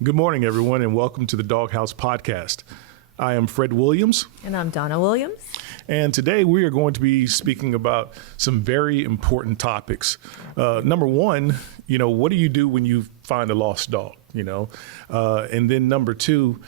Good morning, everyone, and welcome to the Doghouse Podcast. I am Fred Williams. And I'm Donna Williams. And today we are going to be speaking about some very important topics. Number one, what do you do when you find a lost dog, And then number two,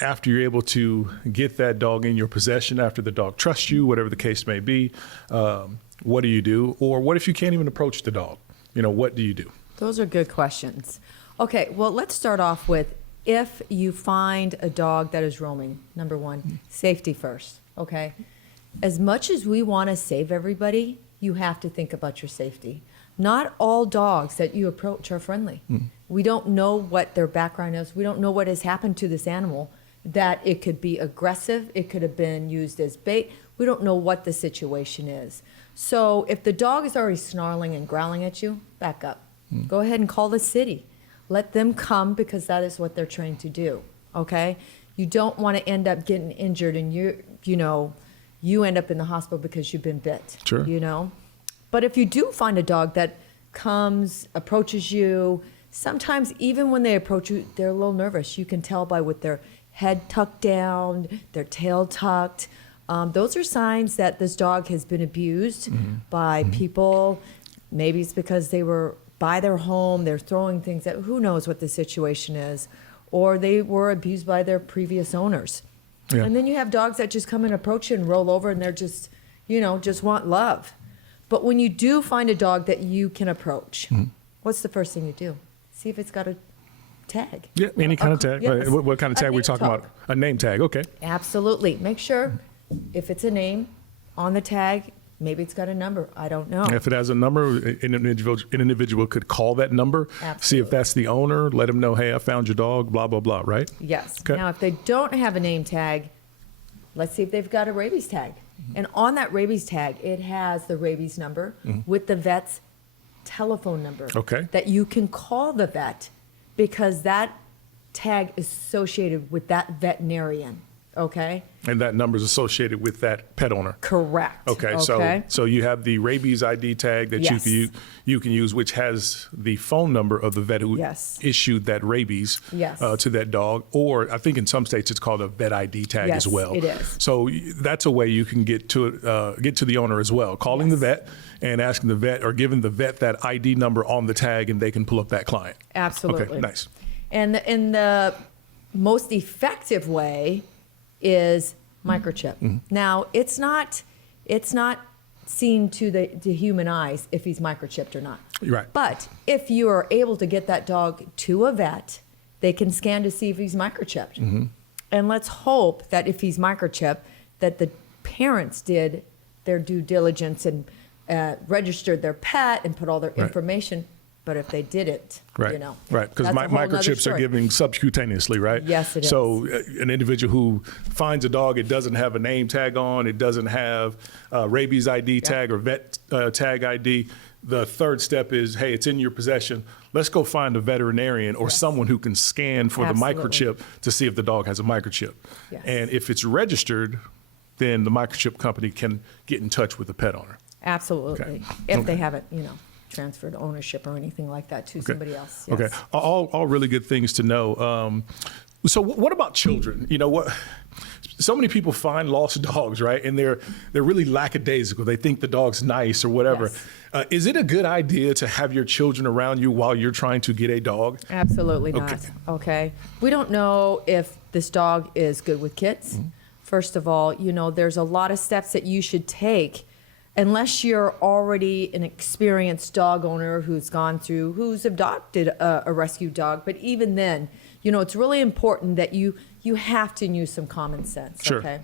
after you're able to get that dog in your possession, after the dog trusts you, whatever the case may be, what do you do? Or what if you can't even approach the dog? What do you do? Those are good questions. Okay, well, let's start off with if you find a dog that is roaming, number one, safety first, okay? As much as we want to save everybody, you have to think about your safety. Not all dogs that you approach are friendly. We don't know what their background is. We don't know what has happened to this animal, that it could be aggressive. It could have been used as bait. We don't know what the situation is. So if the dog is already snarling and growling at you, back up. Go ahead and call the city. Let them come because that is what they're trained to do, okay? You don't want to end up getting injured and you end up in the hospital because you've been bit, Sure. But if you do find a dog that comes, approaches you, sometimes even when they approach you, they're a little nervous. You can tell by with their head tucked down, their tail tucked. Those are signs that this dog has been abused by people. Maybe it's because they were by their home, they're throwing things at, who knows what the situation is, or they were abused by their previous owners. Yeah. And then you have dogs that just come and approach you and roll over and they're just, just want love. But when you do find a dog that you can approach, what's the first thing you do? See if it's got a tag. Yeah, any kind of tag. Yes. What kind of tag are we talking about? A name tag, okay. Absolutely. Make sure if it's a name on the tag, maybe it's got a number. I don't know. If it has a number, an individual could call that number, Absolutely. See if that's the owner, let them know, hey, I found your dog, blah, blah, blah, right? Yes. Okay. Now, if they don't have a name tag, let's see if they've got a rabies tag. And on that rabies tag, it has the rabies number with the vet's telephone number. Okay. That you can call the vet because that tag is associated with that veterinarian. Okay. And that number is associated with that pet owner. Correct. Okay. So you have the rabies ID tag that Yes. you can use, which has the phone number of the vet who Yes. issued that rabies Yes. to that dog. Or I think in some states it's called a vet ID tag Yes, as well. it is. So that's a way you can get to the owner as well, calling the vet and asking the vet or giving the vet that ID number on the tag, and they can pull up that client. Absolutely. Okay. Nice. And the most effective way is microchip. Now, it's not seen to the human eyes if he's microchipped or not. Right. But if you are able to get that dog to a vet, they can scan to see if he's microchipped. And let's hope that if he's microchipped, that the parents did their due diligence and registered their pet and put all their information. But if they didn't, Right, because microchips are given subcutaneously, right? Yes, it is. So an individual who finds a dog, it doesn't have a name tag on, it doesn't have a rabies ID tag or vet tag ID. The third step is, hey, it's in your possession. Let's go find a veterinarian or someone who can scan for Absolutely. the microchip to see if the dog has a microchip. Yes. And if it's registered, then the microchip company can get in touch with the pet owner. Absolutely. Okay. If they haven't, transferred ownership or anything like that to somebody else. Yes. Okay, all really good things to know. So what about children? So many people find lost dogs, right? And they're really lackadaisical. They think the dog's nice or whatever. Yes. Is it a good idea to have your children around you while you're trying to get a dog? Absolutely not. Okay. We don't know if this dog is good with kids. First of all, there's a lot of steps that you should take unless you're already an experienced dog owner who's adopted a rescue dog. But even then, it's really important that you have to use some common sense. Sure. Okay.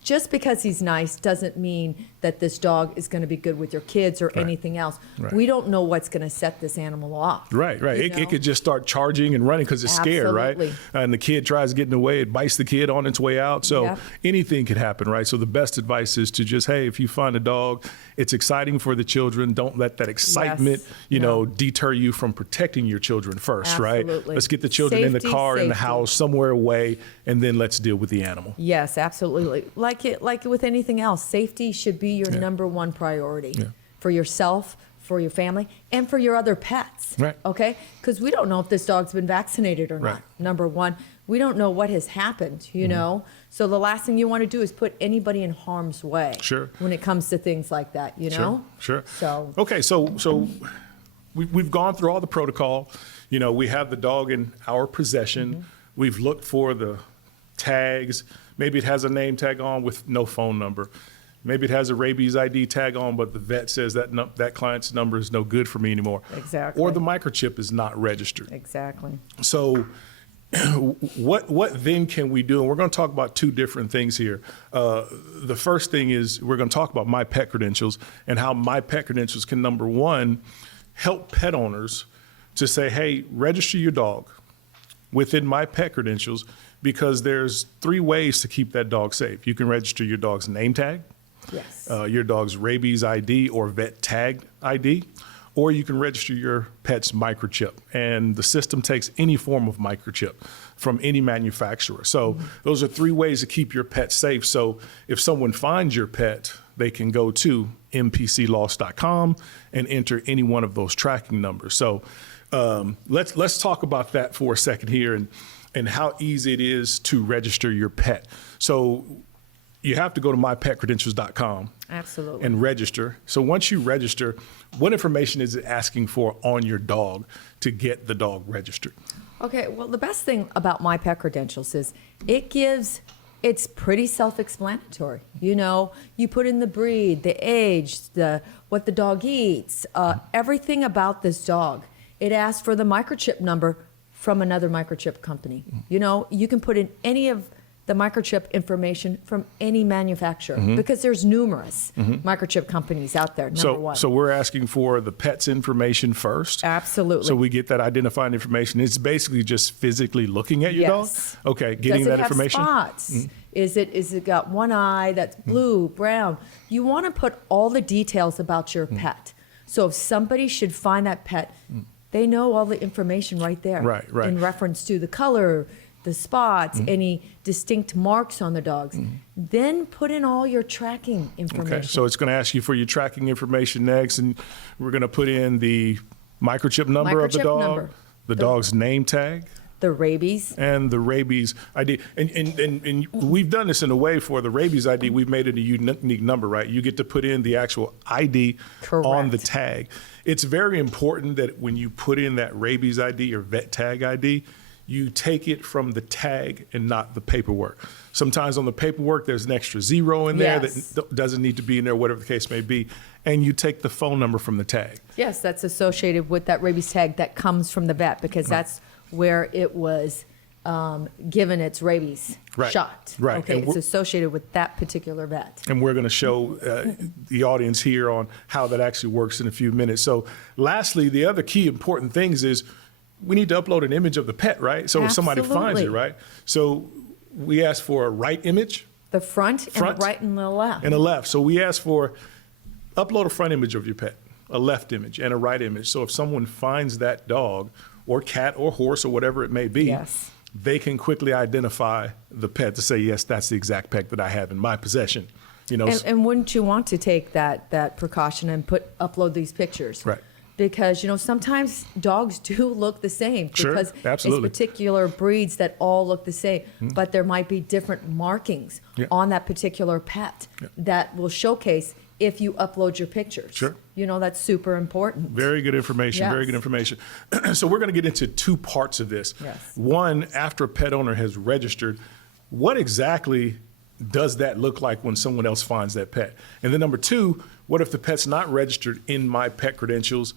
Just because he's nice doesn't mean that this dog is going to be good with your kids or anything else. Right. We don't know what's going to set this animal off. Right. It could just start charging and running because it's scared, right? And the kid tries getting away, it bites the kid on its way out. So anything could happen, right? So the best advice is to just, hey, if you find a dog, it's exciting for the children. Don't let that excitement, deter you from protecting your children first, Absolutely. right? Let's get the children in the car, in the house, somewhere away, and then let's deal with the animal. Yes, absolutely. Like with anything else, safety should be your number one priority for yourself, for your family and for your other pets. Right. Okay? Because we don't know if this dog's been vaccinated or not. Right. Number one, we don't know what has happened, you know? So the last thing you want to do is put anybody in harm's way. Sure. When it comes to things like that, you know? Sure. So. Okay, so we've gone through all the protocol. You know, we have the dog in our possession. We've looked for the tags. Maybe it has a name tag on with no phone number. Maybe it has a rabies ID tag on, but the vet says that client's number is no good for me anymore. Exactly. Or the microchip is not registered. Exactly. So what then can we do? And we're going to talk about two different things here. The first thing is we're going to talk about MyPetCredentials and how MyPetCredentials can, number one, help pet owners to say, hey, register your dog within MyPetCredentials, because there's 3 ways to keep that dog safe. You can register your dog's name tag, Yes. your dog's rabies ID or vet tag ID, or you can register your pet's microchip. And the system takes any form of microchip from any manufacturer. So those are 3 ways to keep your pet safe. So if someone finds your pet, they can go to mpcloss.com and enter any one of those tracking numbers. So let's talk about that for a second here and how easy it is to register your pet. So you have to go to mypetcredentials.com. Absolutely. And register. So once you register, what information is it asking for on your dog to get the dog registered? Okay, well, the best thing about MyPetCredentials is it's pretty self-explanatory. You know, you put in the breed, the age, what the dog eats, everything about this dog. It asks for the microchip number from another microchip company. You know, you can put in any of the microchip information from any manufacturer because there's numerous microchip companies out there, number one. So we're asking for the pet's information first? Absolutely. So we get that identifying information. It's basically just physically looking at your Yes. dog? Okay, getting that information? Does it have spots? Is it got one eye that's blue, brown? You want to put all the details about your pet. So if somebody should find that pet, they know all the information right there. Right. In reference to the color, the spots, any distinct marks on the dogs. Then put in all your tracking information. Okay, so it's going to ask you for your tracking information next, and we're going to put in the microchip number of the Microchip dog, number. the dog's name tag, The rabies. and the rabies ID. And we've done this in a way for the rabies ID. We've made it a unique number, right? You get to put in the actual ID on the Correct. tag. It's very important that when you put in that rabies ID or vet tag ID, you take it from the tag and not the paperwork. Sometimes on the paperwork, there's an extra 0 in there Yes. that doesn't need to be in there, whatever the case may be. And you take the phone number from the tag. Yes, that's associated with that rabies tag that comes from the vet because that's where it was given its rabies Right. shot. Right. Okay, And it's associated with that particular vet. And we're going to show the audience here on how that actually works in a few minutes. So lastly, the other key important things is we need to upload an image of the pet, right? So if somebody finds it, Absolutely. right? So we ask for a right image The front and Front the right and the left. and a left. So we ask for upload a front image of your pet, a left image, and a right image. So if someone finds that dog or cat or horse or whatever it may be, Yes. they can quickly identify the pet to say, yes, that's the exact pet that I have in my possession. You know, And wouldn't you want to take that precaution and upload these pictures? Right. Because, you know, sometimes dogs do look the same Sure, because absolutely. it's particular breeds that all look the same, but there might be different markings Yeah. on that particular pet that will showcase if you upload your pictures. Sure. You know, that's super important. very good information, very Yes. good information. So we're going to get into 2 parts of this. Yes. One, after a pet owner has registered, what exactly does that look like when someone else finds that pet? And then number 2, what if the pet's not registered in MyPetCredentials,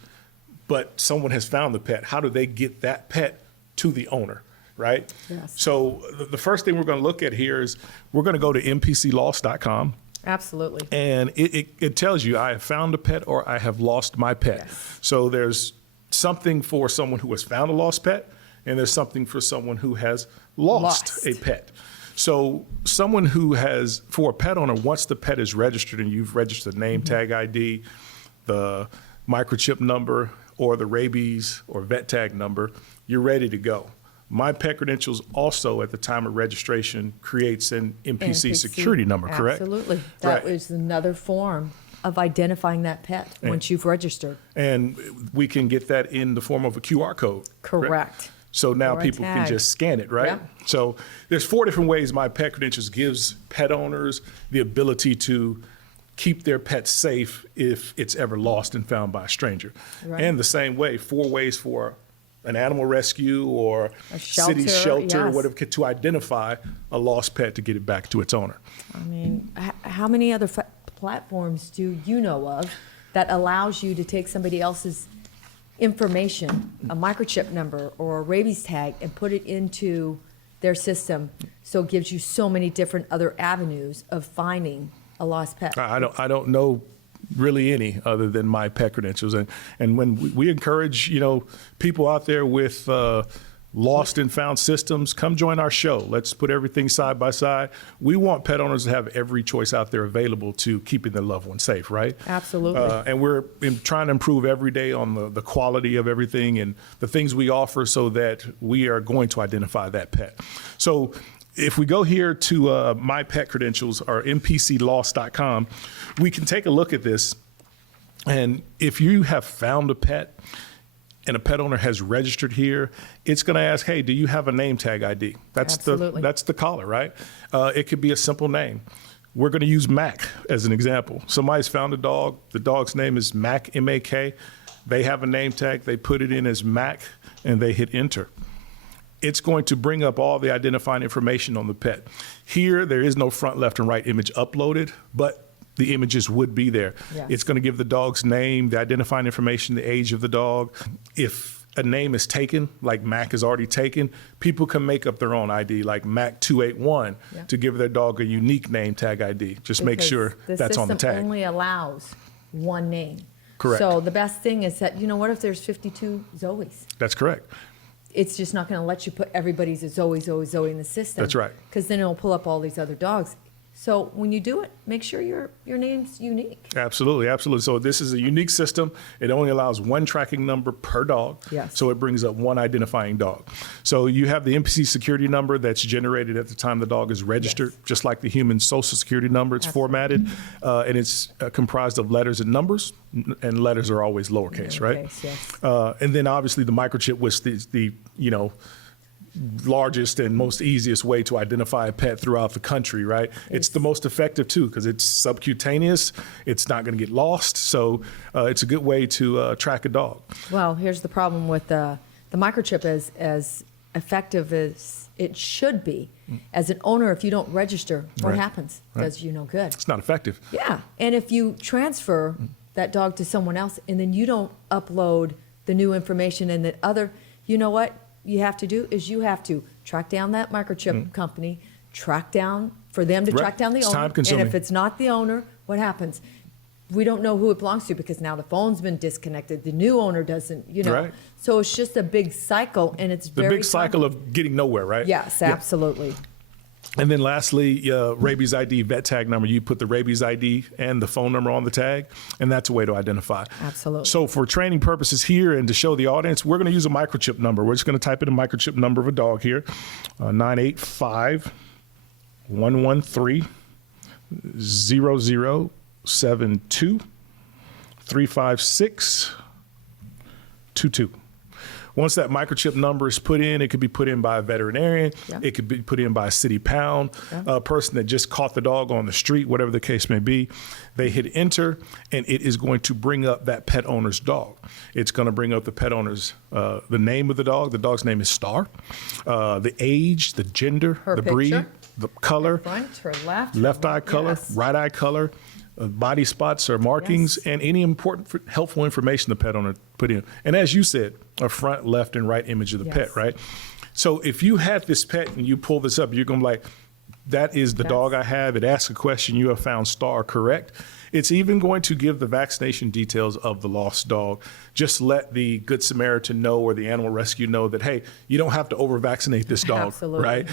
but someone has found the pet? How do they get that pet to the owner, right? Yes. So the first thing we're going to look at here is we're going to go to mpcloss.com. Absolutely. And it tells you I have found a pet or I have lost my pet. Yes. So there's something for someone who has found a lost pet, and there's something for someone who has lost a pet. So someone who has, for a pet owner, once the pet is registered and you've registered the name tag ID, the microchip number, or the rabies or vet tag number, you're ready to go. MyPetCredentials also, at the time of registration, creates an NPC security number, correct? Absolutely. That Right. was another form of identifying that pet once you've registered. And we can get that in the form of a QR code. Correct. So now Or a people can tag. just scan it, right? Yeah. So there's 4 different ways My Pet Credentials gives pet owners the ability to keep their pets safe if it's ever lost and found by a stranger. Right. And the same way, 4 ways for an animal rescue or A city shelter, shelter or yes. whatever to identify a lost pet to get it back to its owner. I mean, how many other platforms do you know of that allows you to take somebody else's information, a microchip number or a rabies tag, and put it into their system, so it gives you so many different other avenues of finding a lost pet? I don't know really any other than My Pet Credentials. And when we encourage, people out there with lost and found systems, come join our show. Let's put everything side by side. We want pet owners to have every choice out there available to keeping their loved one safe, right? Absolutely. And we're trying to improve every day on the quality of everything and the things we offer so that we are going to identify that pet. So if we go here to My Pet Credentials or mpclost.com, we can take a look at this. And if you have found a pet and a pet owner has registered here, it's going to ask, hey, do you have a name tag ID? Absolutely. That's the caller, right? It could be a simple name. We're going to use Mac as an example. Somebody's found a dog. The dog's name is Mac, M-A-K. They have a name tag. They put it in as Mac, and they hit enter. It's going to bring up all the identifying information on the pet. Here, there is no front, left, and right image uploaded, but the images would be there. Yes. It's going to give the dog's name, the identifying information, the age of the dog. If a name is taken, like Mac is already taken, people can make up their own ID, like Mac281, Yeah. to give their dog a unique name tag ID. Just make Because sure that's on the system tag. only allows one name. Correct. So the best thing is that, what if there's 52 Zoes? That's correct. It's just not going to let you put everybody's Zoe in the system. That's right. Because then it'll pull up all these other dogs. So when you do it, make sure your name's unique. Absolutely, absolutely. So this is a unique system. It only allows one tracking number per dog. Yes. So it brings up one identifying dog. So you have the NPC security number that's generated at the time the dog is registered, Yes. just like the human social security number. It's formatted, and it's comprised of letters and numbers, and letters are always lowercase, right? Lowercase, yes. And then obviously the microchip was the largest and most easiest way to identify a pet throughout the country, right? It's the most effective too because it's subcutaneous. It's not going to get lost. So it's a good way to track a dog. Well, here's the problem with the microchip is as effective as it should be. As an owner, if you don't register, what Right. happens? Right. Does you no good. It's not effective. Yeah, and if you transfer that dog to someone else and then you don't upload the new information and the other, you know what you have to do is you have to track down that microchip company, track down for them to Right. track down the It's owner. time-consuming. And if it's not the owner, what happens? We don't know who it belongs to because now the phone's been disconnected. The new owner doesn't, Right. So it's just a big cycle, and it's The very big cycle of getting nowhere, right? Yes, Yeah. absolutely. And then lastly, rabies ID, vet tag number. You put the rabies ID and the phone number on the tag, and that's a way to identify. Absolutely. So for training purposes here and to show the audience, we're going to use a microchip number. We're just going to type in a microchip number of a dog here, 985-1113-0072-35622. Once that microchip number is put in, it could be put in by a veterinarian. Yeah. It could be put in by a city pound, a person that just caught the dog on the street, whatever the case may be. They hit enter, and it is going to bring up that pet owner's dog. It's going to bring up the pet owner's, the name of the dog. The dog's name is Star. The age, the gender, Her the breed, picture. the color, Front, her left. left eye color, Yes. right eye color, body spots or markings, Yes. and any important, helpful information the pet owner put in. And as you said, a front, left, and right image of the Yes. pet, right? So if you had this pet and you pull this up, you're going to be like, that is the dog I have. It asks a question. You have found Star correct. It's even going to give the vaccination details of the lost dog. Just let the Good Samaritan know or the animal rescue know that, hey, you don't have to over-vaccinate this dog, Absolutely. right?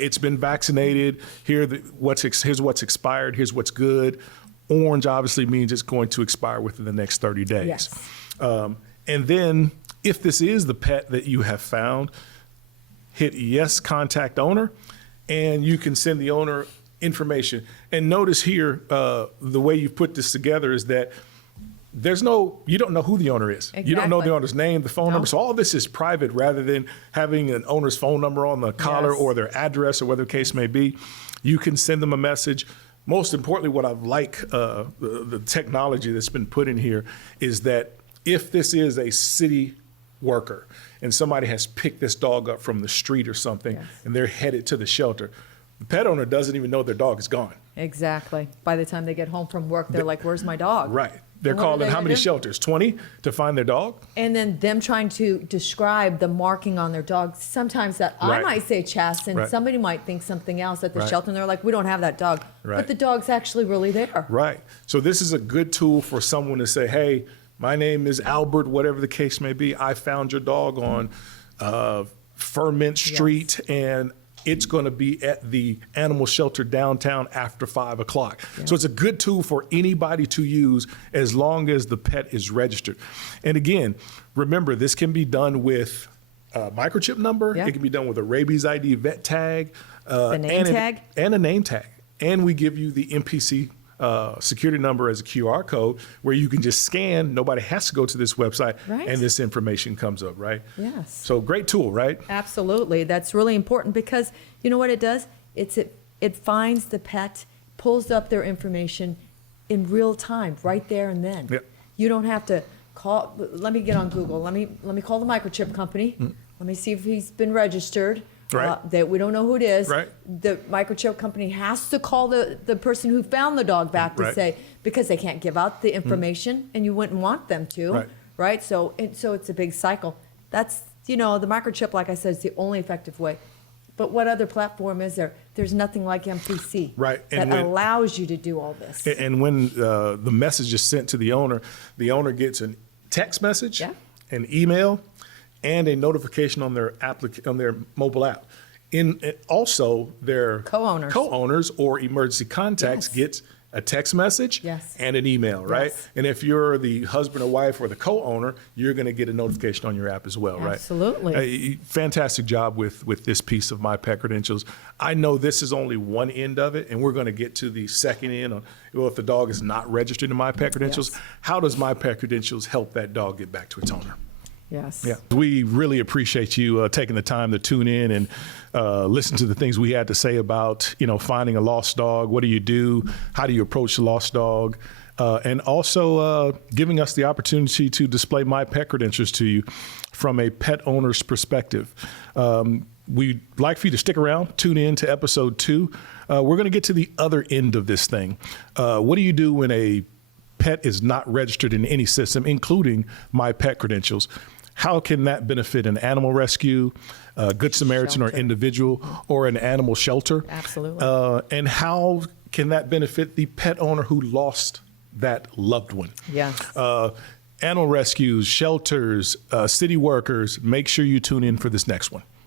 It's been vaccinated. Here's what's expired. Here's what's good. Orange obviously means it's going to expire within the next 30 days. Yes. And then if this is the pet that you have found, hit yes, contact owner, and you can send the owner information. And notice here, the way you've put this together is that you don't know who the owner is. You don't know the Exactly. owner's name, the phone No. number. So all this is private rather than having an owner's phone number on the collar Yes. or their address or whatever the case may be. You can send them a message. Most importantly, what I like, the technology that's been put in here is that if this is a city worker and somebody has picked this dog up from the street or something Yes. and they're headed to the shelter, the pet owner doesn't even know their dog is gone. Exactly. By the time they get home from work, they're like, where's my dog? Right. They're And what are calling they how gonna many do? shelters? 20 to find their dog? And then them trying to describe the marking on their dog. Sometimes that I Right. might say chest and Right. somebody might think something else at the Right. shelter and they're like, we don't have that dog. Right. But the dog's actually really there. Right. So this is a good tool for someone to say, hey, my name is Albert, whatever the case may be. I found your dog on Ferment Street, and it's going to be at the animal shelter downtown after 5 o'clock. So it's a good tool for anybody to use as long as the pet is registered. And again, remember, this can be done with a microchip number. Yeah. It can be done with a rabies ID vet tag. The name and tag? And a name tag. And we give you the MPC security number as a QR code where you can just scan. Nobody has to go to this website, Right. and this information comes up, right? Yes. So great tool, right? Absolutely. That's really important because you know what it does? It finds the pet, pulls up their information in real time, right there and then. Yep. You don't have to call, let me get on Google. Let me call the microchip company. Let me see if he's been registered. Right. That we don't know who it is. Right. The microchip company has to call the person who found the dog back to Right. say, because they can't give out the information and you wouldn't want them to. Right. Right? So it's a big cycle. That's, the microchip, like I said, is the only effective way. But what other platform is there? There's nothing like MPC Right. that And when- allows you to do all this. And when the message is sent to the owner gets a text message, Yeah. an email, and a notification on their on their mobile app. Also, their Co-owners. or emergency contacts Yes. gets a text message Yes. and an email, right? Yes. And if you're the husband or wife or the co-owner, you're going to get a notification on your app as well, right? Absolutely. Fantastic job with this piece of My Pet Credentials. I know this is only one end of it, and we're going to get to the second end on, well, if the dog is not registered in My Pet Credentials, Yes. how does My Pet Credentials help that dog get back to its owner? Yes. Yeah, we really appreciate you taking the time to tune in and listen to the things we had to say about, finding a lost dog. What do you do? How do you approach a lost dog? And also giving us the opportunity to display My Pet Credentials to you from a pet owner's perspective. We'd like for you to stick around, tune in to episode 2. We're going to get to the other end of this thing. What do you do when a pet is not registered in any system, including My Pet Credentials? How can that benefit an animal rescue, Good Samaritan or Shelter. individual, or an animal shelter? Absolutely. And how can that benefit the pet owner who lost that loved one? Yes. Animal rescues, shelters, city workers, make sure you tune in for this next one.